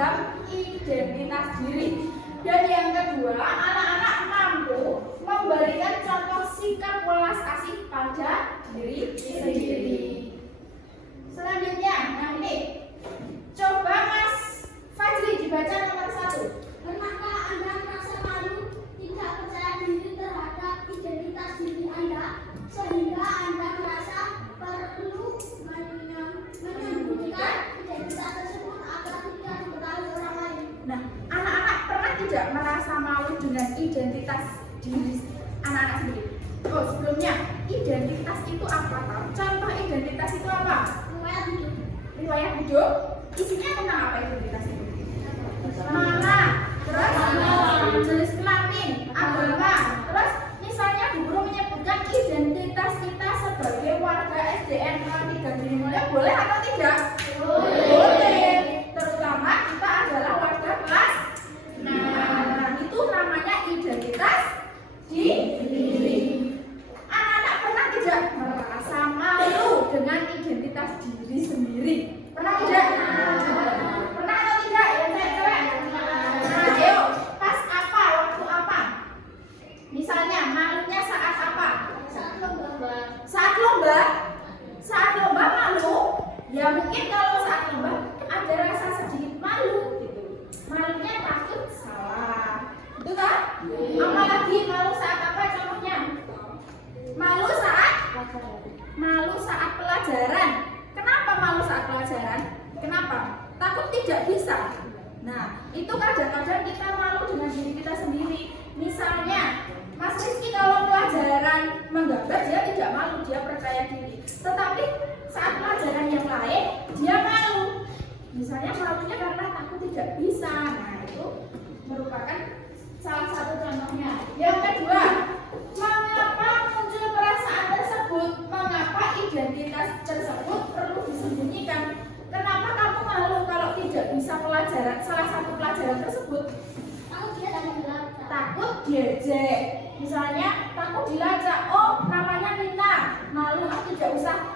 seragam identitas diri. Dan yang kedua, anak-anak mampu memberikan contoh sikap welas asih pada diri sendiri. Selanjutnya, nah ini coba Mas Fajri dibaca nomor 1. Pernahkah Anda merasa malu, tidak percaya diri terhadap identitas diri Anda, sehingga Anda merasa perlu menyembunyikan identitas tersebut agar tidak diketahui orang lain? Nah, anak-anak pernah tidak merasa malu dengan identitas diri anak-anak sendiri? Oh, sebelumnya, identitas itu apa? Contoh identitas itu apa? Riwayat hidup. Riwayat hidup. Isinya tentang apa identitas itu? Nama, terus jenis kelamin, agama, terus misalnya Bu Guru menyebutkan identitas kita sebagai warga SDN 03 boleh atau tidak? Boleh. Terutama kita adalah warga kelas. Nah, itu namanya identitas diri. Anak-anak pernah tidak merasa malu dengan identitas diri sendiri? Pernah tidak? Pernah atau tidak? Ya cewek-cewek. Nah, ayo, pas apa? Waktu apa? Misalnya, malunya saat apa? Saat lomba. Saat lomba? Saat lomba malu? Ya mungkin kalau saat lomba ada rasa sedikit malu gitu. Malunya takut salah. Betul kan? Apalagi malu saat apa contohnya? Malu saat pelajaran. Kenapa malu saat pelajaran? Kenapa? Takut tidak bisa. Nah, itu kadang-kadang kita malu dengan diri kita sendiri. Misalnya, Mas Rizky kalau pelajaran menggambar dia tidak malu, dia percaya diri. Tetapi saat pelajaran yang lain dia malu. Misalnya malunya karena takut tidak bisa. Nah, itu merupakan salah satu contohnya. Yang kedua, mengapa muncul perasaan tersebut? Mengapa identitas tersebut perlu disembunyikan? Kenapa kamu malu kalau tidak bisa pelajaran salah satu pelajaran tersebut? Takut diejek. Misalnya takut dilacak. Oh, namanya Nina. Malu, tidak usah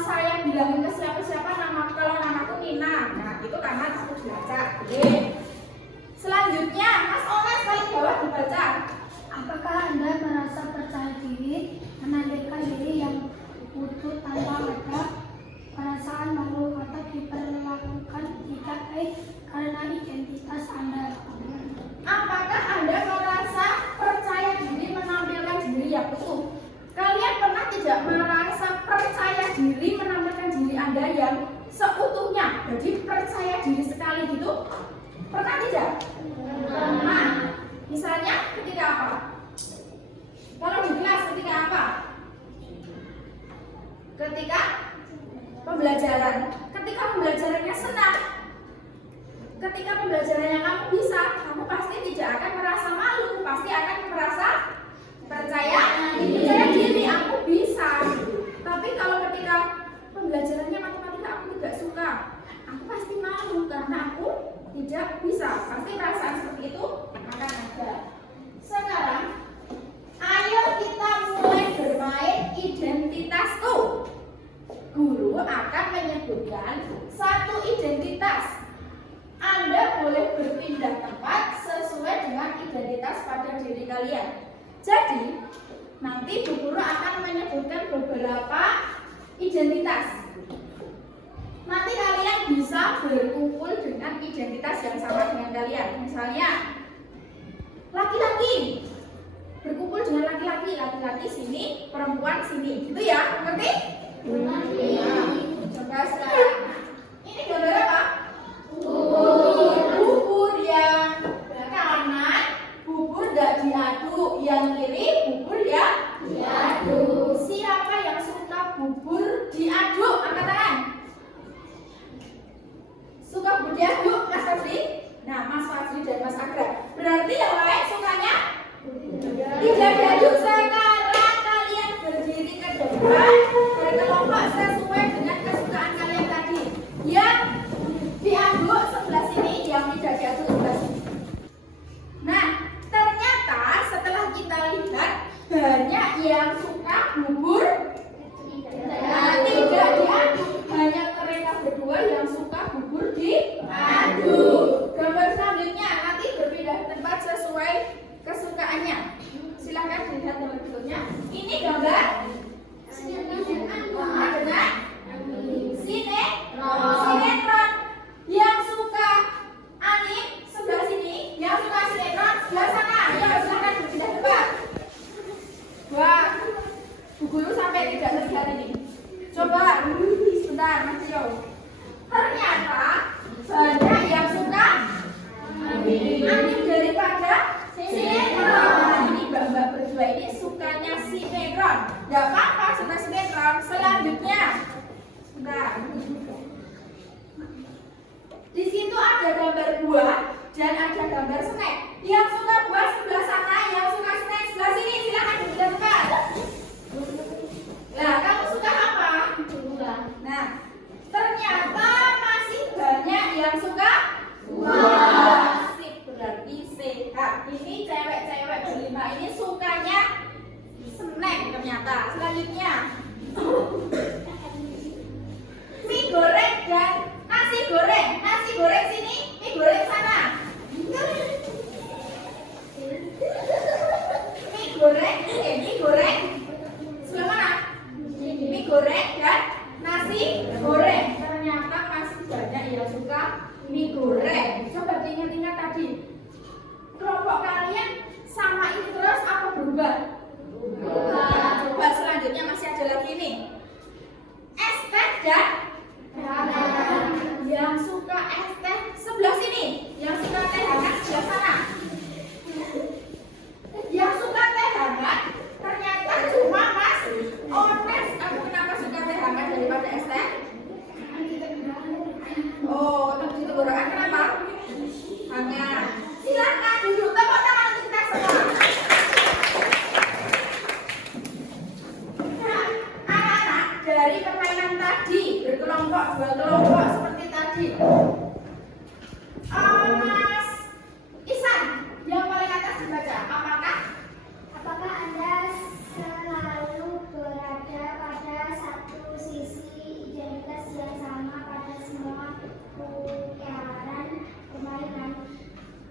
saya bilangin ke siapa-siapa kalau namaku Nina. Nah, itu karena takut dilacak. Oke. Selanjutnya, Mas Oles paling bawah dibaca. Apakah Anda merasa percaya diri, menandakan diri yang utuh tanpa ada perasaan malu atau diperlakukan tidak baik karena identitas Anda? Apakah Anda merasa percaya diri menampilkan diri yang utuh? Kalian pernah tidak merasa percaya diri menampilkan diri Anda yang seutuhnya? Jadi percaya diri sekali gitu? Pernah tidak? Pernah. Misalnya ketika apa? Kalau di kelas ketika apa? Ketika pembelajaran. Ketika pembelajarannya senang. Ketika pembelajarannya kamu bisa, kamu pasti tidak akan merasa malu, pasti akan merasa percaya diri, aku bisa. Tapi kalau ketika pembelajarannya matematika aku tidak suka, aku pasti malu karena aku tidak bisa. Pasti perasaan seperti itu akan ada. Sekarang, ayo kita mulai bermain identitasku. Guru akan menyebutkan satu identitas. Anda boleh berpindah tempat sesuai dengan identitas pada diri kalian. Jadi, nanti Bu Guru akan menyebutkan beberapa identitas. Nanti kalian bisa berkumpul dengan identitas yang sama dengan kalian. Misalnya, laki-laki berkumpul dengan laki-laki sini, perempuan sini, gitu ya, ngerti? Coba sekarang, ini gambar apa? Bubur yang kanan, bubur tidak diaduk, yang kiri bubur yang diaduk. Siapa yang suka bubur diaduk? Angkat tangan. Suka bubur diaduk, Mas Fajri? Nah, Mas Fajri dan Mas Agra. Berarti yang lain sukanya tidak diaduk. Sekarang kalian berdiri ke depan berkelompok sesuai dengan kesukaan kalian. yang suka bubur diaduk. Gambar selanjutnya nanti berpindah tempat sesuai kesukaannya. Silahkan dilihat gambar berikutnya. Ini gambar dengan sinetron. Yang suka anime sebelah sini, yang suka sinetron sebelah sana. Ya, silahkan berpindah tempat. Wah, Bu Guru sampai tidak terlihat ini. Coba, sebentar Mas Tio. Ternyata banyak yang suka anime daripada sinetron. Ini mbak-mbak berdua ini sukanya sinetron. Gak apa-apa suka sinetron. Selanjutnya, sebentar. Di situ ada gambar buah dan ada gambar snack. Yang suka buah sebelah sana, yang suka snack sebelah sini. Silakan berpindah tempat. Nah, kamu suka apa? Nah, ternyata masih banyak yang suka buah. Sip, berarti sehat. Ini cewek-cewek berlima ini sukanya snack ternyata. Selanjutnya, mie goreng dan nasi goreng. Nasi goreng sini, mie goreng sana. Mie goreng sebelah mana? Mie goreng dan nasi goreng. Ternyata masih banyak yang suka mie goreng. Coba ingat-ingat tadi. Kelompok kalian sama ini terus apa berubah? Berubah. Coba selanjutnya masih ada lagi nih. Es teh dan yang suka es teh sebelah sini, yang suka teh hangat sebelah sana. Yang suka teh hangat ternyata cuma Mas Ones. Kamu kenapa suka teh hangat daripada es teh? Oh, tapi itu tenggorokan kenapa? Hangat. Silakan duduk, tepuk tangan untuk kita semua. Nah, anak-anak dari permainan tadi berkelompok, dua kelompok seperti tadi. Mas Isan, yang paling atas dibaca. Apakah Anda selalu berada pada satu sisi identitas yang sama pada semua putaran permainan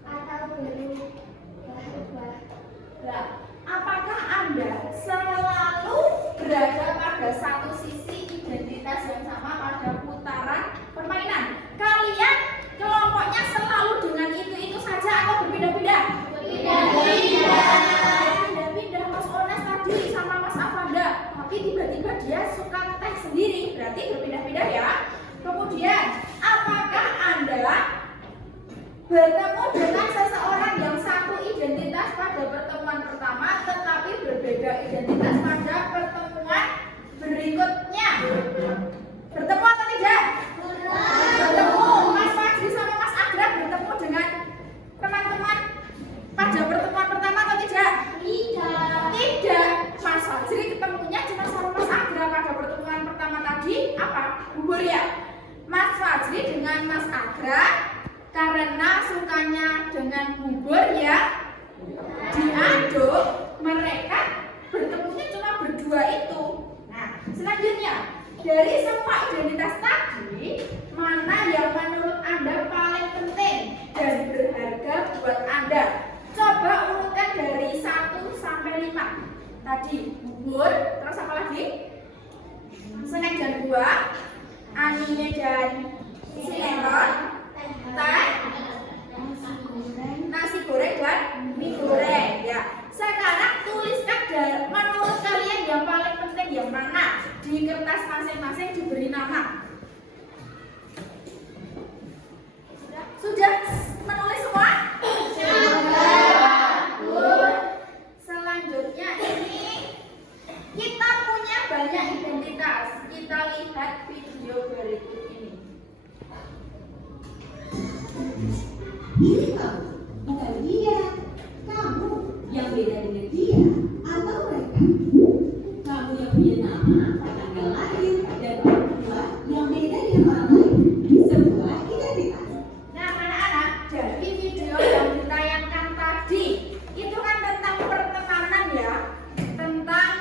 atau berubah-ubah? Nah, apakah Anda selalu berada pada satu sisi identitas yang sama pada putaran permainan? Kalian kelompoknya selalu dengan itu saja atau berpindah-pindah? Pindah-pindah. Mas Ones tadi sama Mas Afanda, tapi tiba-tiba dia suka teh sendiri, berarti berpindah-pindah ya. Kemudian, apakah Anda bertemu dengan seseorang yang satu identitas pada pertemuan pertama, tetapi berbeda identitas pada pertemuan berikutnya? Bertemu atau tidak? Bertemu. Mas Fajri sama Mas Agra bertemu dengan teman-teman pada pertemuan pertama atau tidak? Tidak. Mas Fajri ketemunya cuma sama Mas Agra pada pertemuan pertama tadi apa? Bubur ya. Mas Fajri dengan Mas Agra karena sukanya dengan bubur ya diaduk, mereka bertemunya cuma berdua itu. Nah, selanjutnya dari semua identitas tadi, mana yang menurut Anda paling penting dan berharga buat Anda? Coba urutkan dari 1 sampai 5. Tadi bubur, terus apa lagi? Snack dan buah, anime dan sinetron, teh, nasi goreng dan mie goreng ya. Sekarang tuliskan menurut kalian yang paling penting yang mana? Di kertas masing-masing diberi nama. Sudah menulis semua? Sudah. Selanjutnya ini kita punya banyak identitas. Kita lihat video berikut ini. Pilih kamu, bukan dia. Kamu yang beda dengan dia atau mereka. Kamu yang punya nama, tanggal lahir, dan orang tua yang beda dengan orang lain. Sebuah identitas. Nah, anak-anak, dari video yang ditayangkan tadi itu kan tentang pertemanan ya, tentang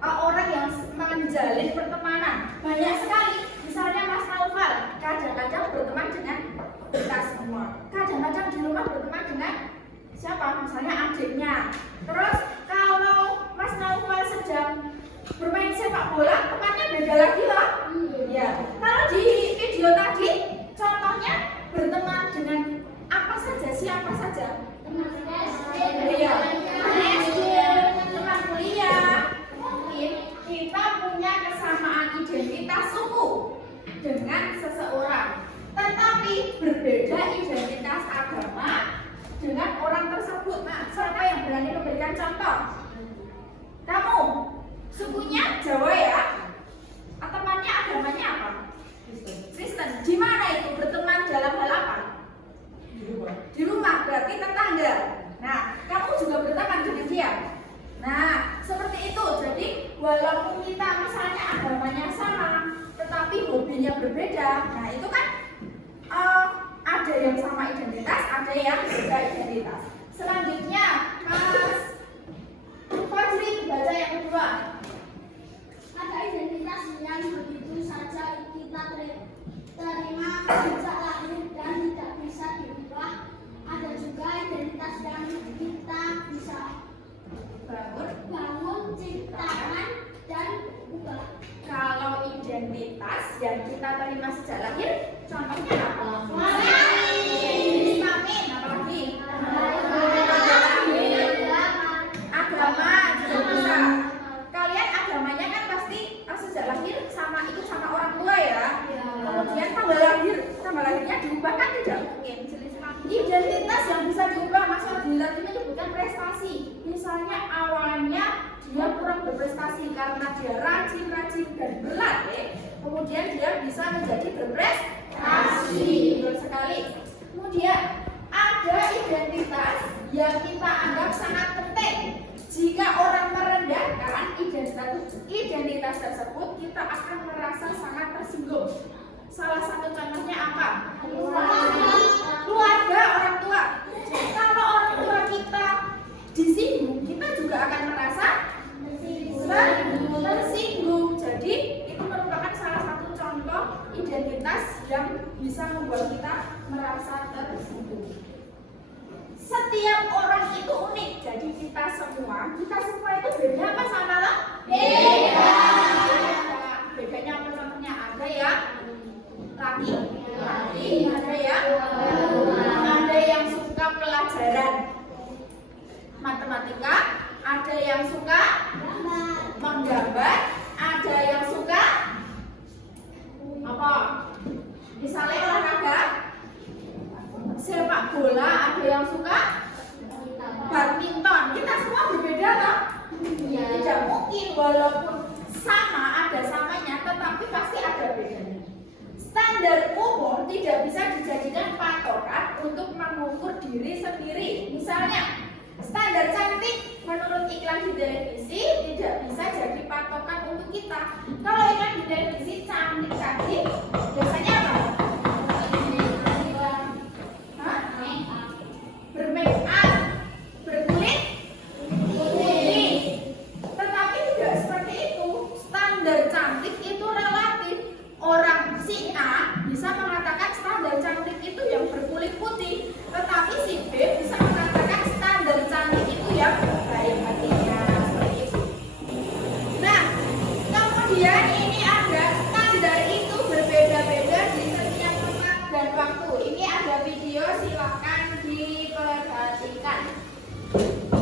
orang yang menjalin pertemanan. Banyak sekali, misalnya Mas Naufal, kadang-kadang Kadang-kadang di rumah berteman dengan siapa? Misalnya adiknya. Terus kalau Mas Naufal sedang bermain sepak bola, temannya beda lagi loh. Ya. Kalau di video tadi, contohnya berteman dengan apa saja, siapa saja? Iya. Teman kuliah. Mungkin kita punya kesamaan identitas suku dengan seseorang, tetapi berbeda identitas agama dengan orang tersebut. Nah, siapa yang berani memberikan contoh? Kamu, sukunya Jawa ya? Temannya agamanya apa? Kristen. Di mana itu berteman dalam hal apa? Di rumah, berarti tetangga. Nah, kamu juga berteman dengan dia. Nah, seperti itu. Jadi, walaupun kita misalnya agamanya sama, tetapi hobinya berbeda. Nah, itu kan ada yang sama identitas, ada yang beda identitas. Selanjutnya, Mas Fajri, baca yang kedua. Ada identitas yang begitu saja kita terima sejak lahir dan tidak bisa diubah. Ada juga identitas yang kita bisa bangun, ciptakan, dan ubah. Kalau identitas yang kita terima sejak lahir, contohnya apa? Islamin, apalagi? Agama juga bisa. Kalian agamanya kan pasti sejak lahir sama ikut sama orang tua ya. Kemudian tanggal lahirnya diubah kan tidak mungkin. Identitas yang bisa diubah, Mas Abdillah ini menyebutkan prestasi. Misalnya awalnya dia kurang berprestasi karena dia rajin dan berlatih, kemudian dia bisa menjadi berprestasi. Betul sekali. Kemudian ada identitas yang kita anggap sangat penting. Jika orang merendahkan identitas tersebut, kita akan merasa sangat tersinggung. Salah satu contohnya apa? Keluarga, orang tua. Kalau orang tua kita disinggung, kita juga akan merasa tersinggung. Jadi itu merupakan salah satu contoh identitas yang bisa membuat kita merasa tersinggung. Setiap orang itu unik, jadi kita semua itu beda apa sama lo? Beda. Bedanya apa contohnya? Ada yang laki, ada yang suka pelajaran matematika, ada yang suka menggambar, ada yang suka apa? Misalnya olahraga sepak bola, ada yang suka badminton. Kita semua berbeda loh. Tidak mungkin walaupun sama, ada samanya, tetapi pasti ada bedanya. Standar umum tidak bisa dijadikan patokan untuk mengukur diri sendiri. Misalnya, standar cantik menurut iklan di televisi tidak bisa jadi patokan untuk kita. Kalau iklan di televisi cantik, biasanya apa? Bermake up, berkulit putih. Tetapi tidak seperti itu. Standar cantik itu relatif. Orang si A bisa mengatakan standar cantik itu yang berkulit putih, tetapi si B bisa mengatakan standar cantik itu yang baik hatinya, seperti itu. Nah, kemudian ini ada standar itu berbeda-beda di setiap tempat dan waktu. Ini ada video, silakan diperhatikan.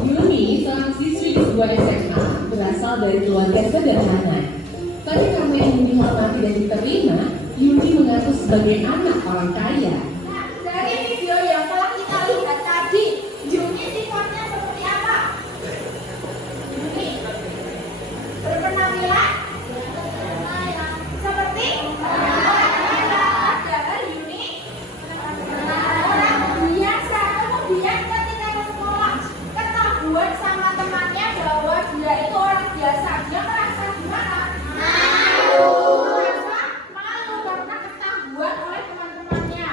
Yuni, seorang siswi di sebuah SMA, berasal dari keluarga sederhana. Tapi karena ingin dihormati dan diterima, Yuni mengaku sebagai anak orang kaya. Nah, dari video yang telah kita lihat tadi, Yuni sifatnya seperti apa? Yuni berpenampilan seperti orang kaya. Padahal Yuni orang biasa. Kemudian ketika ke sekolah, ketahuan sama temannya bahwa dia itu orang biasa. Dia merasa gimana? Merasa malu karena ketahuan oleh teman-temannya.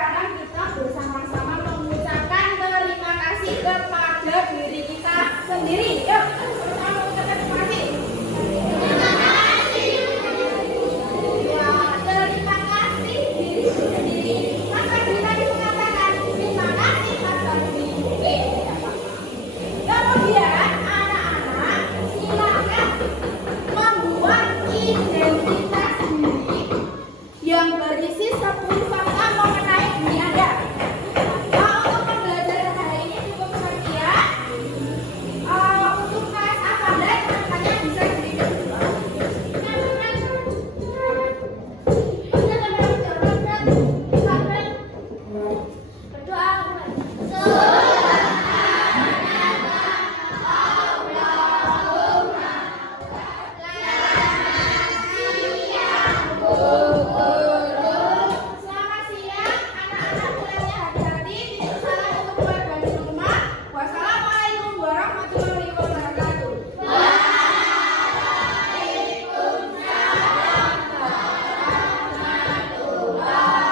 sekarang kita bersama-sama mengucapkan terima kasih kepada diri kita sendiri. Yuk, bersama mengucapkan terima kasih. Ya, terima kasih diri sendiri. Maka kita mengatakan terima kasih atas diri. Kemudian anak-anak silakan membuat identitas diri yang berisi 10 fakta mengenai diri Anda. Nah, untuk pembelajaran hari ini cukup sekian. Untuk kelas Avanda rekan-rekannya bisa diberikan Selamat siang, anak-anak pulangnya hati-hati. Titip salam untuk keluarga di rumah. Wassalamualaikum warahmatullahi wabarakatuh. Waalaikumsalam warahmatullahi wabarakatuh.